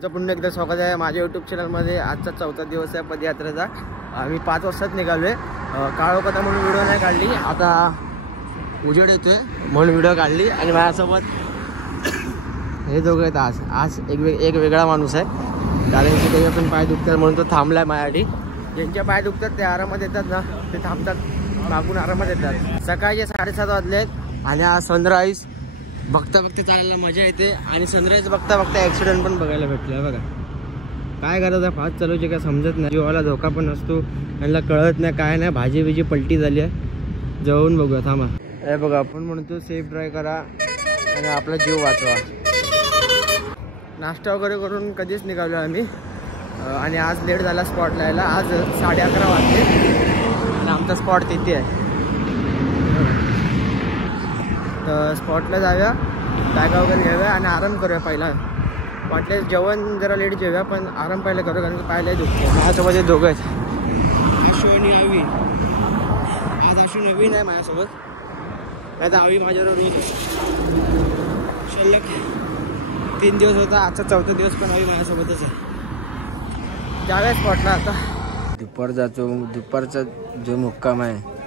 तुमचं पुन्हा एकदा स्वागत आहे माझ्या यूट्यूब चॅनलमध्ये। आजचा 4था दिवस आहे पदयात्रेचा। आम्ही 5 वाजताच निघालोय। काळोखात म्हणून व्हिडिओ नाही काढली, आता उजेड येतोय म्हणून व्हिडिओ काढली। आणि माझ्यासोबत हे दोघं आहेत। आज एक वेगळा माणूस आहे, कारण की त्याच्या पण पाय दुखतात म्हणून तो थांबलाय माझ्यासाठी। ज्यांच्या पाय दुखतात ते आरामात येतात ना, ते थांबतात, मागून आरामात येतात। सकाळचे 7:30 वाजले आहेत आणि आज सनराईज बघता बघता चालायला मजा येते। आणि सनराईज बघता बघता ॲक्सिडेंट पण बघायला भेटलं। बघा काय गरज आहे फास्ट चालवायची, काय समजत नाही। जीवाला धोका पण असतो, त्यांना कळत नाही काय नाही। भाजी बिजी पलटी झाली आहे, जाऊन बघूया थांबा। हे बघा आपण म्हणतो सेफ ड्राईव्ह करा आणि आपला जीव वाचवा। नाश्ता वगैरे करून कधीच निघालो आम्ही आणि आज लेट झाला स्पॉटला यायला। आज 11:30 वाजले आणि आमचा स्पॉट तिथे आहे। तर स्पॉटला जाऊया, बॅगा वगैरे घेऊया आणि आराम करूया। पहिला वाटले जेवण जरा लेट जेऊया, पण आराम पहिला करूया कारण की पाहिलं दुखते। माझ्यासोबत हे दोघं आहेत, आशू आणि आवी। आज आशू नवीन आहे माझ्यासोबत, नाही तर आवी माझ्यावर रोज शिल्लक 3 दिवस होता, आजचा 4था दिवस पण आवी माझ्यासोबतच आहे। जाऊया स्पॉटला आता। दुपारचा जो मुक्काम आहे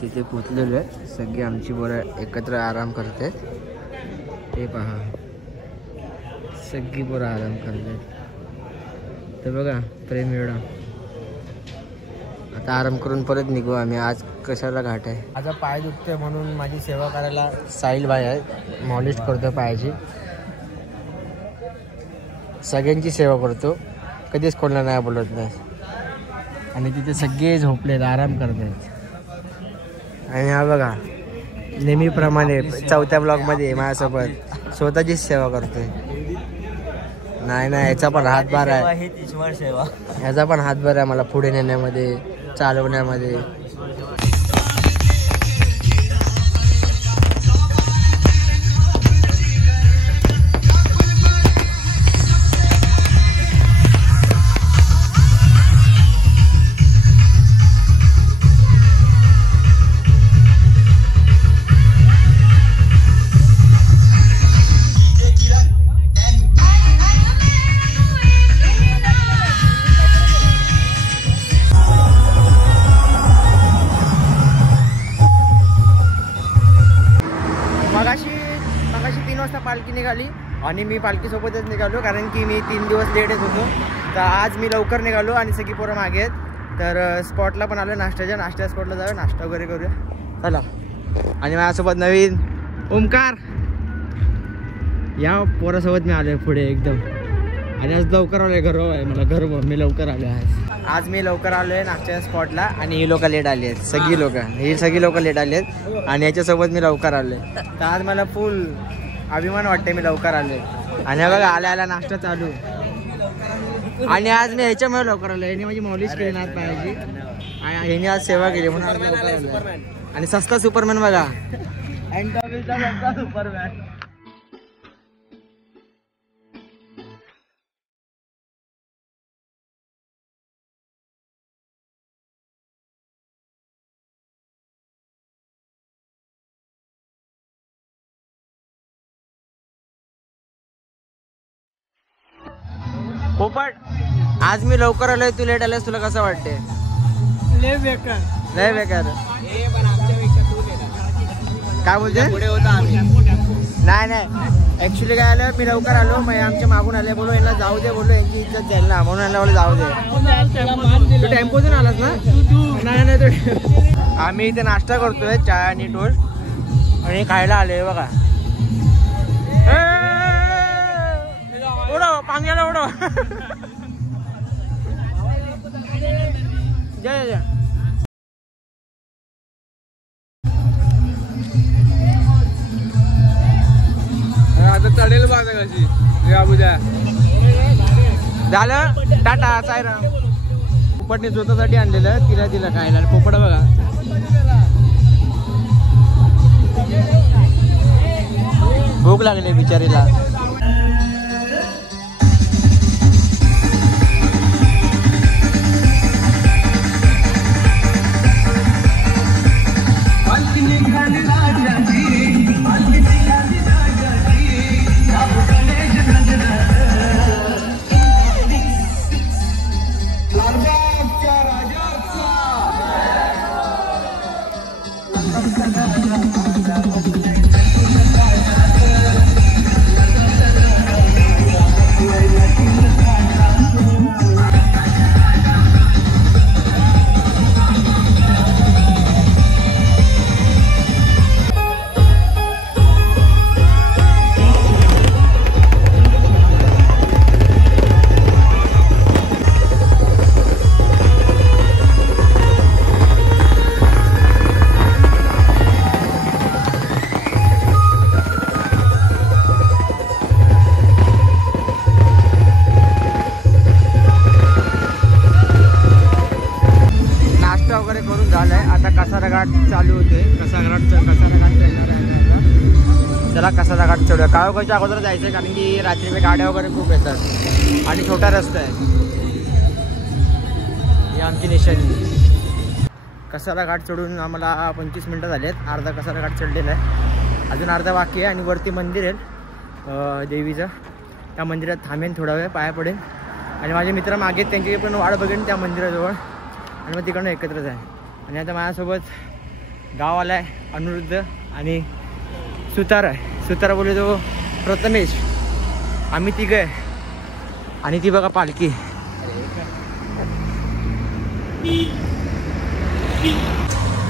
तिथे पोचलेलो आहे। सगळी आमची पोरं एकत्र आराम करते, ते पहा सगळी पोरं आराम करतात। तर बघा प्रेम एवढा। आता आराम करून परत निघू आम्ही। आज कशाला घाट आहे, माझा पाय दुखतोय म्हणून माझी सेवा करायला साहिल भाई आहे, मॉलिश करतो पायाची। सगळ्यांची सेवा करतो, कधीच कोणाला नाही बोलत नाही। आणि तिथे सगळे झोपलेत, आराम करतात। आणि हा बघा नेहमीप्रमाणे 4थ्या ब्लॉकमध्ये माझ्यासोबत स्वतःचीच सेवा करतोय। नाही याचा पण हातभार आहे, ह्याचा पण हातभार आहे मला पुढे नेण्यामध्ये, चालवण्यामध्ये। मगाशी 3 वाजता पालखी निघाली आणि मी पालखीसोबतच निघालो, कारण की मी 3 दिवस लेटच होतो। तर आज मी लवकर निघालो आणि सगळी पोरं मागे आहेत। तर स्पॉटला पण आलो, नाश्त्या स्पॉटला जाऊया, नाश्ता वगैरे करूया चला। आणि माझ्यासोबत नवीन ओमकार, या पोरासोबत मी आलो आहे पुढे एकदम। आणि आज लवकर आलो आहे, गर्व आहे मला, मी लवकर आलो आहे। आज मी लवकर आलो आहे नाश्त्याच्या स्पॉटला आणि ही लोक लेट आली आहेत, सगळी लोक लेट आली आहेत आणि याच्यासोबत मी लवकर आलो आहे। तर आज मला फुल अभिमान वाटते मी लवकर आलो आहे। आणि बघा आल्या नाश्ता चालू। आणि आज मी ह्याच्यामुळे लवकर आलो, ह्याने माझी मॉलिश केली नात पायाची, ह्याने आज सेवा केली म्हणून आज लवकर आलो। आणि सस्ता सुपरमॅन बघा, सुपरमॅन। पोपट आज मी लवकर आलोय, तू लेट आलायस, तुला कसं वाटते? लय बेकार। काय बोलते? नाही ऍक्च्युली काय आलं, मी लवकर आलो, मग आमच्या मागून आले, बोलो यांना जाऊ दे, बोलो यांची इज्जत द्यायला ना, म्हणून यांना बोलू जाऊ दे। तू टेम्पोतून आलास ना? नाही आम्ही इथे नाश्ता करतोय, चहा आणि टोस्ट, आणि खायला आले बघा। उडो पांग्याला उडो। जय आता चढेल बांधा कशी बाबूजा झालं। टाटा सायराम। पोपटने स्वतःसाठी आणलेलं, तिला दिलं खायला। आणि पोपट बघा भूक लागली बिचारीला। चला कसारा घाट चढूया. काळोखाच्या अगोदर जायचं आहे कारण की रात्रीच्या गाड्या वगैरे खूप येतात आणि छोटा रस्ता आहे. ही आमची निशाणी. कसारा घाट चढून आम्हाला 25 मिनटं झाली आहेत. अर्धा कसारा घाट चढलेला आहे, अजून अर्धा बाकी आहे. आणि वरती मंदिर आहे देवीचं. त्या मंदिरात थांबेन थोडा वेळ, पाया पडेन आणि माझे मित्र मागे त्यांची पण वाट बघेन त्या मंदिराजवळ आणि मग तिकडनं एकत्रच आहे. आणि आता माझ्यासोबत गाववाला आहे अनिरुद्ध आणि सुतार आहे. सुतार बोलले तो प्रथमेश. आम्ही तिघं आहे आणि ती बघा पालखी.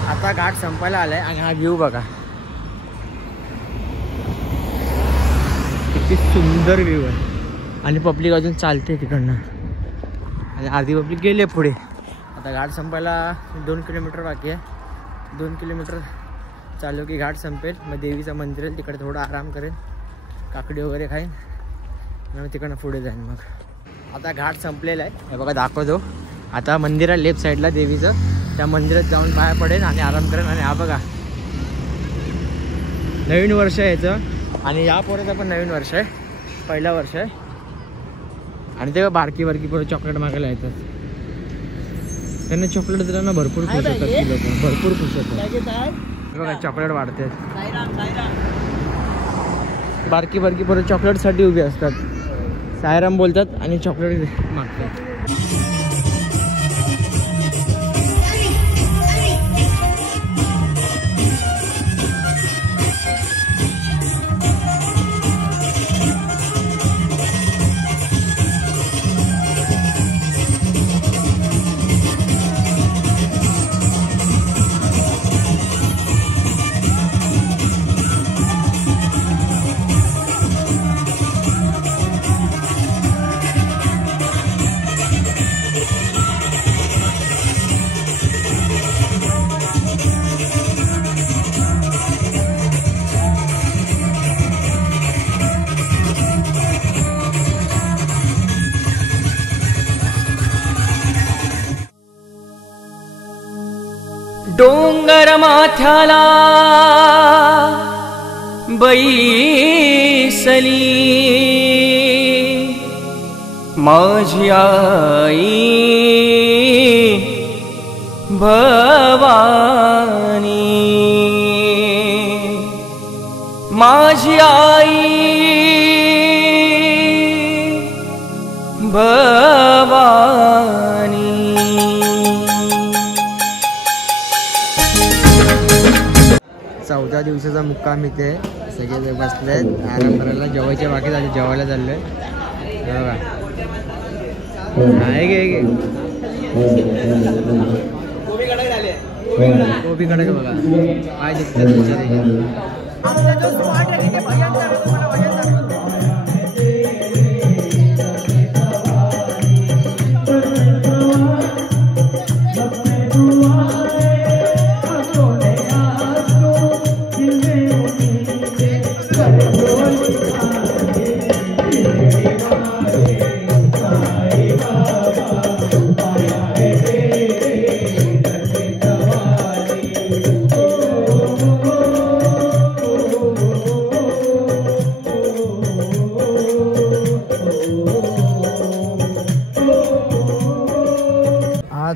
आता घाट संपायला आलाय आणि हा व्ह्यू बघा किती सुंदर व्ह्यू आहे. आणि पब्लिक अजून चालते तिकडनं आणि अर्धी पब्लिक गेले पुढे. आता घाट संपायला 2 किलोमीटर बाकी आहे. 2 किलोमीटर चालू की घाट संपेल. मग देवीचं मंदिर आहे तिकडे थोडा आराम करेन, काकडी वगैरे खाईन आणि मग तिकडनं पुढे जाईन. मग आता घाट संपलेला आहे, हे बघा दाखवतो. आता मंदिर आहे लेफ्ट साईडला देवीचं, त्या मंदिरात जाऊन पाया पडेन आणि आराम करेन. आणि हा बघा नवीन वर्ष आहे याचं आणि या पोराचं पण नवीन वर्ष आहे, पहिला वर्ष आहे. आणि ते बारकी बारकी पोरं चॉकलेट मागायला येतात. त्यांना चॉकलेट दिलं ना भरपूर खुश होतात ती लोक, भरपूर खुश होतात. बघा चॉकलेट वाढतात. बारकी बारकी पोरं चॉकलेटसाठी उभी असतात, सायराम बोलतात आणि चॉकलेट मागतात. डोंगर माथ्याला बैसली माझी आई भवानी. माझी आई भवानी. चौदा दिवसाचा मुक्काम इथे. सगळे बसले आराम करायला. जेवायच्या बाकी झाले, जेवायला चाललोय. बघा कोबी कडे बघा काय दिसतात.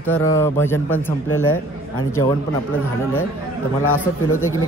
तर भजन पण संपलेलं आहे आणि जेवण पण आपलं झालेलं आहे. तर मला असं फील होतं की मी